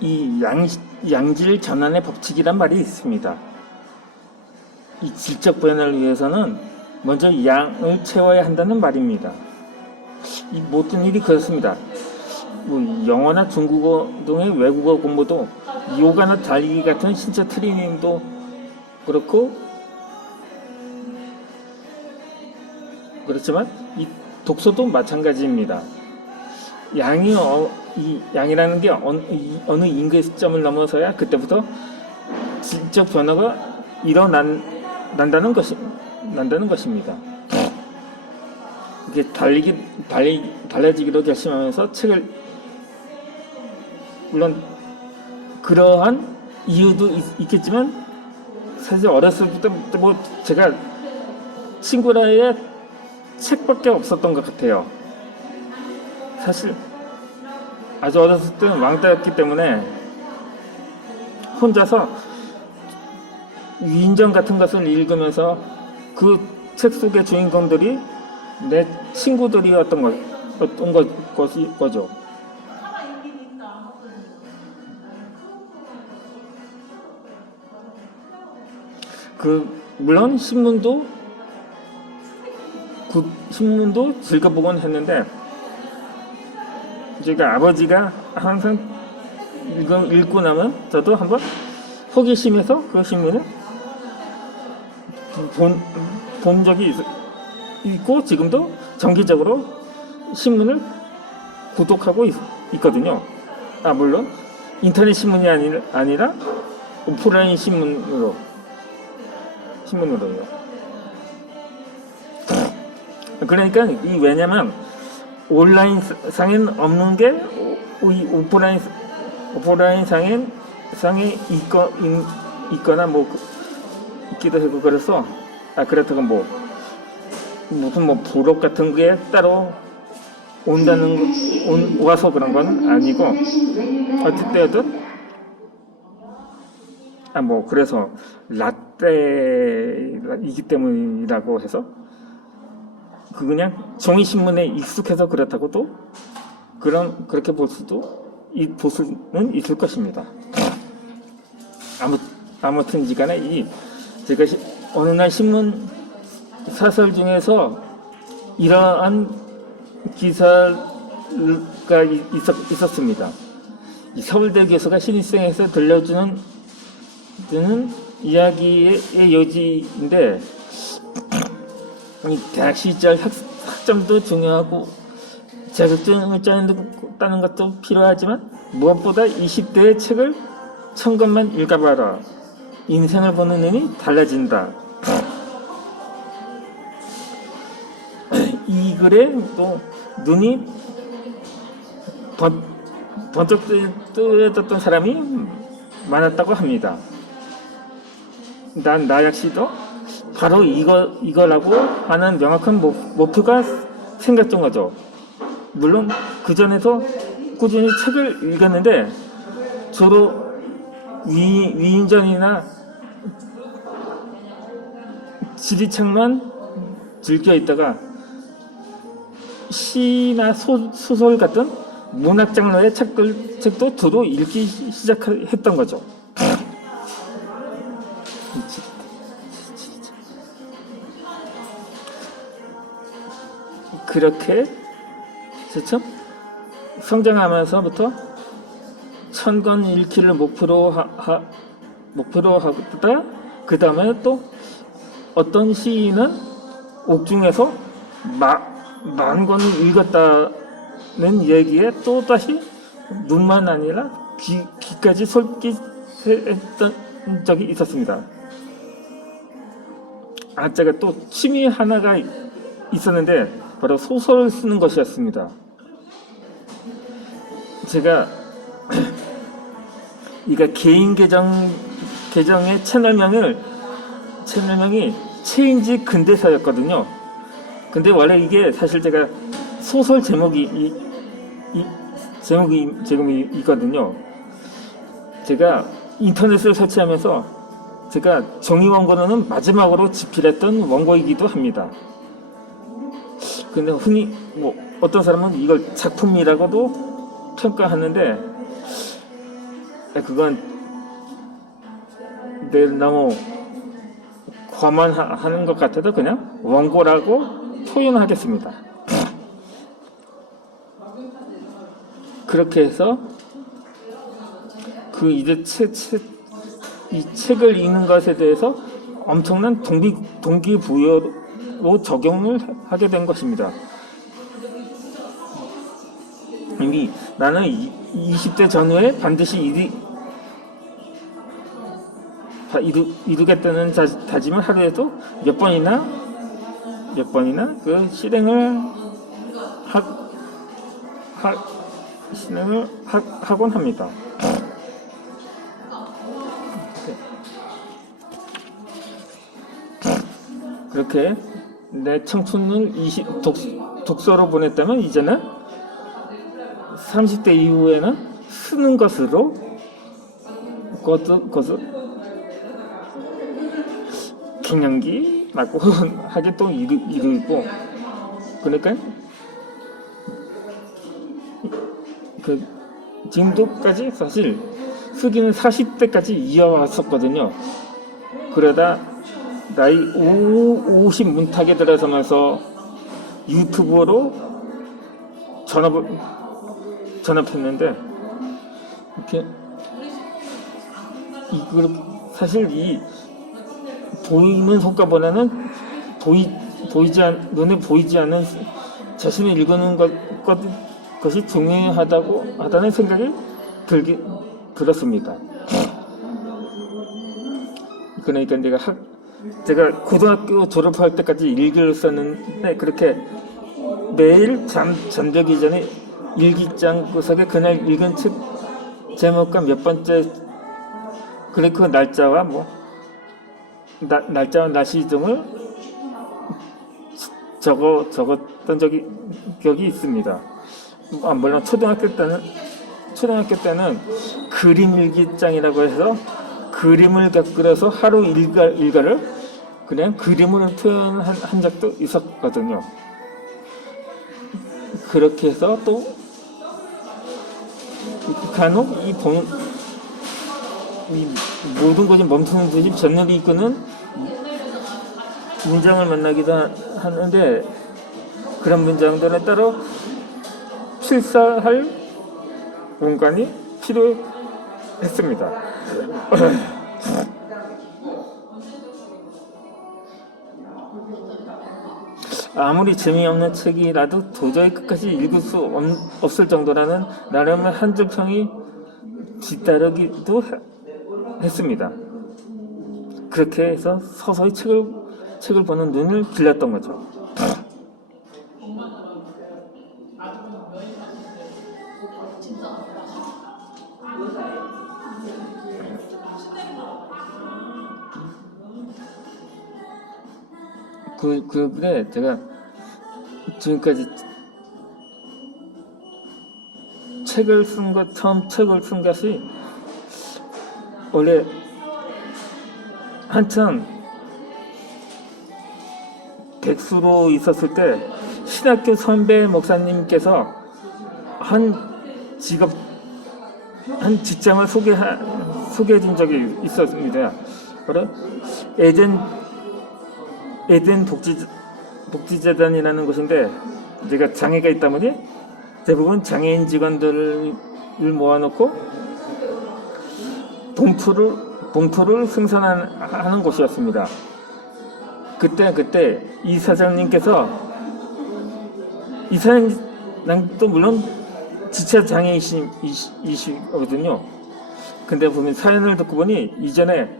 이 양질 전환의 법칙이란 말이 있습니다. 이 질적 변화를 위해서는 먼저 양을 채워야 한다는 말입니다. 이 모든 일이 그렇습니다. 뭐 영어나 중국어 등의 외국어 공부도 요가나 달리기 같은 신체 트레이닝도 그렇고 그렇지만 이 독서도 마찬가지입니다. 이 양이라는 게 어느 임계 시점을 넘어서야 그때부터 질적 변화가 일어난다는 것입니다. 이게 달라지기로 결심하면서 책을 물론 그러한 이유도 있겠지만 사실 어렸을 때부터 뭐 제가 친구라의 책밖에 없었던 것 같아요. 사실 아주 어렸을 때는 왕따였기 때문에 혼자서 위인전 같은 것을 읽으면서 그 책 속의 주인공들이 내 친구들이었던 거죠. 물론 신문도 읽어보곤 했는데 제가 아버지가 항상 읽고 나면 저도 한번 호기심에서 그 신문을 본 적이 있고 지금도 정기적으로 신문을 구독하고 있거든요. 물론 인터넷 신문이 아니라 오프라인 신문으로요. 그러니까 왜냐면 온라인 상에는 없는 게 오프라인 상에 있거나 뭐 있기도 하고 그래서 그렇다고 무슨 부록 같은 게 따로 와서 그런 건 아니고 어쨌든 그래서 라떼이기 때문이라고 해서 그냥 종이 신문에 익숙해서 그렇다고도 그렇게 볼 수는 있을 것입니다. 아무튼지간에 제가 어느 날 신문 사설 중에서 이러한 기사가 있었습니다. 이 서울대 교수가 신입생에서 들려주는 이야기의 여지인데 대학 시절 학점도 중요하고 자격증을 따는 것도 필요하지만 무엇보다 20대의 책을 1000권만 읽어봐라. 인생을 보는 눈이 달라진다. 이 글에 또 눈이 번쩍 뜨였던 사람이 많았다고 합니다. 나 역시도 바로 이거라고 하는 명확한 목표가 생겼던 거죠. 물론 그 전에도 꾸준히 책을 읽었는데 주로 위인전이나 지리책만 즐겨 있다가 시나 소설 같은 문학 장르의 책도 주로 읽기 시작했던 거죠. 그렇게 그렇죠? 성장하면서부터 1000권 읽기를 목표로 하다 그 다음에 또 어떤 시인은 옥중에서 10,000권을 읽었다는 얘기에 또 다시 눈만 아니라 귀까지 솔깃했던 적이 있었습니다. 제가 또 취미 하나가 있었는데 바로 소설을 쓰는 것이었습니다. 제가 개인 계정의 채널명이 체인지 근대사였거든요. 근데 원래 이게 사실 제가 소설 제목이 있거든요. 제가 인터넷을 설치하면서 제가 종이 원고로는 마지막으로 집필했던 원고이기도 합니다. 근데 흔히 어떤 사람은 이걸 작품이라고도 평가하는데 그건 너무 과만하는 것 같아도 그냥 원고라고 표현하겠습니다. 그렇게 해서 이제 이 책을 읽는 것에 대해서 엄청난 동기부여로 적용을 하게 된 것입니다. 이미 나는 20대 전후에 반드시 이루겠다는 다짐을 하루에도 몇 번이나 그 실행을 하곤 합니다. 그렇게 내 청춘을 독서로 보냈다면 이제는 30대 이후에는 쓰는 것으로 갱년기 라고 하게 또 이르고, 그러니까 지금도까지 사실 쓰기는 40대까지 이어왔었거든요. 그러다 나이 50 문턱에 들어서면서 유튜브로 전업했는데, 이렇게 사실 이 보이는 성과보다는 눈에 보이지 않는 자신을 읽는 것이 중요하다는 생각이 들었습니다. 그러니까 제가 고등학교 졸업할 때까지 일기를 썼는데, 그렇게 매일 잠들기 전에 일기장 구석에 그날 읽은 책 제목과 몇 번째, 그리고 그 날짜와 날짜와 날씨 등을 적었던 기억이 있습니다. 물론 초등학교 때는 그림 일기장이라고 해서 그림을 그려서 하루 일과를 그냥 그림으로 표현한 적도 있었거든요. 그렇게 해서 또 간혹 이 모든 것이 멈추는 듯이 전율이 이끄는 문장을 만나기도 하는데, 그런 문장들에 따라 필사할 공간이 필요했습니다. 아무리 재미없는 책이라도 도저히 끝까지 읽을 수 없을 정도라는 나름의 한줄평이 뒤따르기도 했습니다. 그렇게 해서 서서히 책을 보는 눈을 길렀던 거죠. 그래 제가 지금까지 처음 책을 쓴 것이 원래 한참 백수로 있었을 때 신학교 선배 목사님께서 한 직장을 소개해 준 적이 있었습니다. 바로 에덴 복지재단이라는 곳인데, 제가 장애가 있다 보니 대부분 장애인 직원들을 모아놓고 봉투를 생산하는 곳이었습니다. 그때 이 사장님께서, 이 사장님도 물론 지체 장애이시거든요. 근데 보면 사연을 듣고 보니 이전에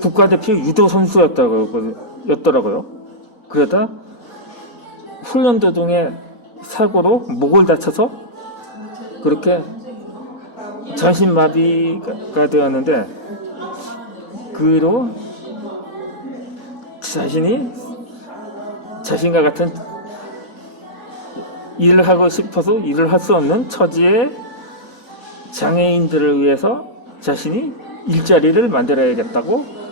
국가대표 유도 선수였더라고요. 그러다 훈련 도중에 사고로 목을 다쳐서 그렇게 전신마비가 되었는데, 그로 자신과 같은 일을 하고 싶어서 일을 할 수 없는 처지의 장애인들을 위해서 자신이 일자리를 만들어야겠다고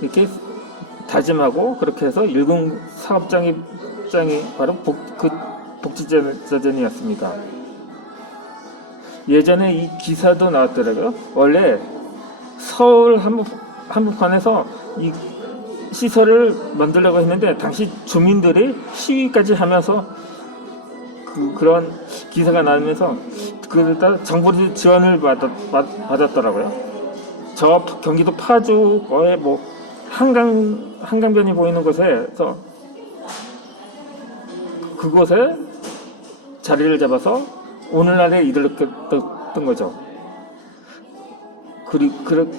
이렇게 다짐하고, 그렇게 해서 일군 사업장이 바로 복지재단이었습니다. 예전에 이 기사도 나왔더라고요. 원래 서울 한복판에서 이 시설을 만들려고 했는데 당시 주민들이 시위까지 하면서 그런 기사가 나오면서 그러다 정부 지원을 받았더라고요. 저 경기도 파주에 뭐 한강변이 보이는 곳에서 그곳에 자리를 잡아서 오늘날에 이르렀던 거죠. 그리고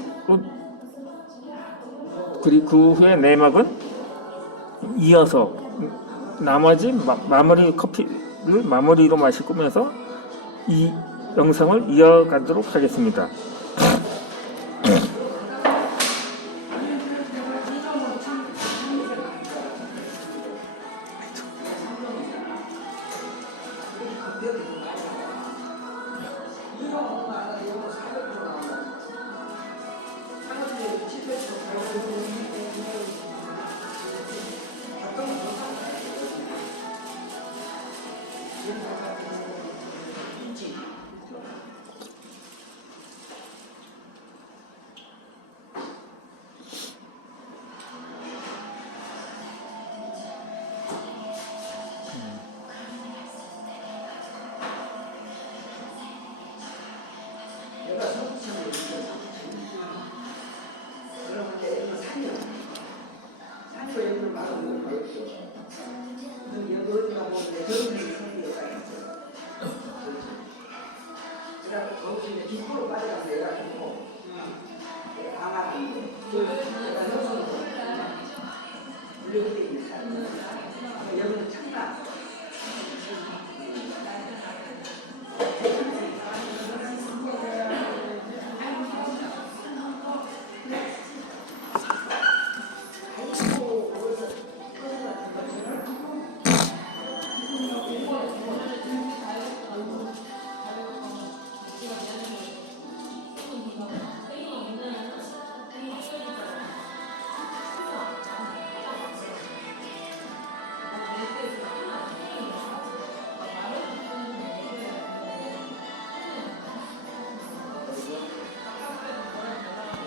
그 후에 내막은 이어서 나머지 마무리 커피를 마무리로 마시면서 이 영상을 이어가도록 하겠습니다.